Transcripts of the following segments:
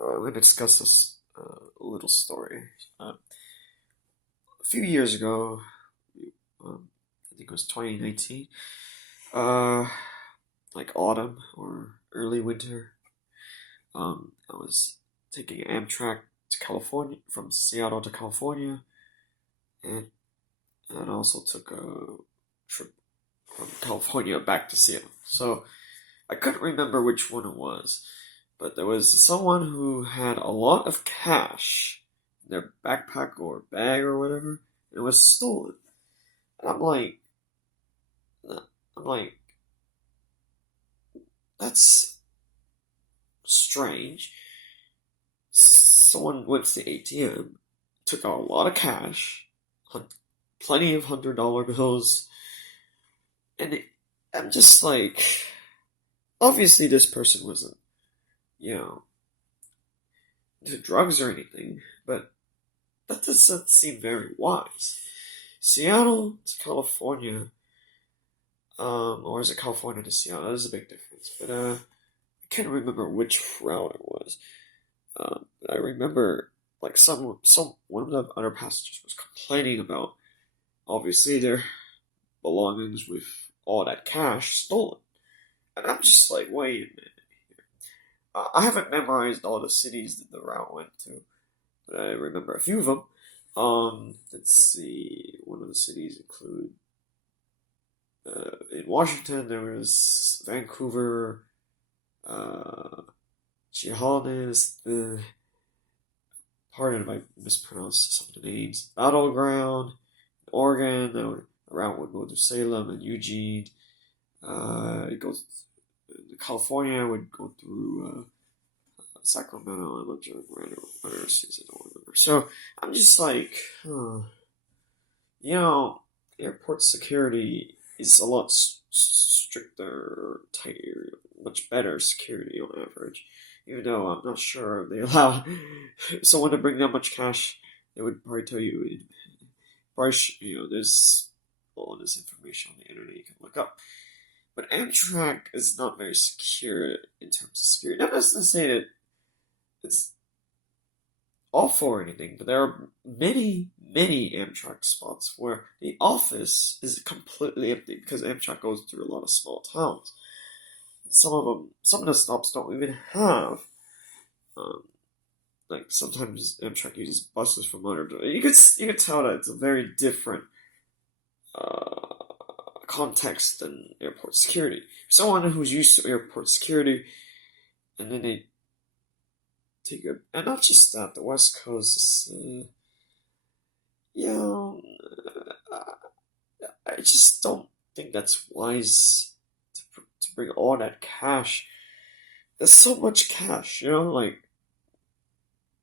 I'm going to discuss this little story. A few years ago, I think it was 2019, uh, like autumn or early winter, I was taking Amtrak to California, from Seattle to California, and, and I also took a trip from California back to Seattle. So I couldn't remember which one it was, but there was someone who had a lot of cash in their backpack or bag or whatever. It was stolen. And I'm like, that's strange. Someone went to the ATM, took out a lot of cash, plenty of $100 bills, and I'm just like, obviously this person wasn't, you know, into drugs or anything, but that doesn't seem very wise. Seattle to California, or is it California to Seattle? There's a big difference, but I can't remember which route it was. But I remember like some one of the other passengers was complaining about obviously their belongings with all that cash stolen, and I'm just like, wait a minute. I haven't memorized all the cities that the route went to, but I remember a few of them. Let's see. One of the cities include in Washington there was Vancouver, uh, Chehalis, pardon if I mispronounce some of the names. Battleground, Oregon. The route would go to Salem and Eugene. It goes. California would go through Sacramento and Legend Runner season or whatever. So I'm just like, airport security is a lot stricter, tighter, much better security on average. Even though I'm not sure if they allow someone to bring that much cash, they would probably tell you, probably there's all this information on the internet you can look up. But Amtrak is not very secure in terms of security. Not necessarily to say that it's awful or anything, but there are many, many Amtrak spots where the office is completely empty because Amtrak goes through a lot of small towns. Some of the stops don't even have. Um, like sometimes Amtrak uses buses from other. You could tell that it's a very different uh, context than airport security. Someone who's used to airport security, and then they take a, and not just that, the West Coast is, you know, I just don't think that's wise to bring all that cash. There's so much cash,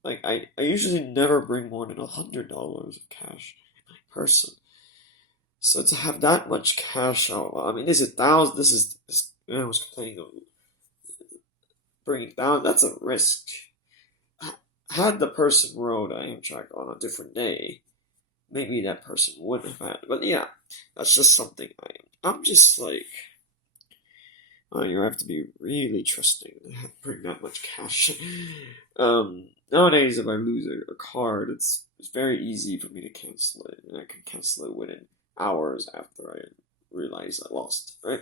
like I usually never bring more than $100 of cash in my person. So to have that much cash out, I mean, this is thousands. I was complaining of bringing down. That's a risk. Had the person rode Amtrak on a different day, maybe that person wouldn't have had. But yeah, that's just something I'm just like, oh, you have to be really trusting to bring that much cash. Nowadays, if I lose a card, it's very easy for me to cancel it, and I can cancel it within hours after I realize I lost it, right?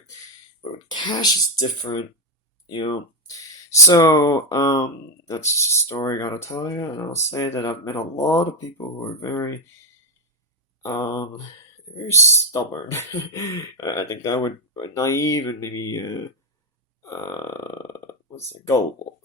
But with cash, it's different, you know. So, that's just a story I gotta tell you, and I'll say that I've met a lot of people who are um, very stubborn. I think I would naive and maybe what's that, gullible.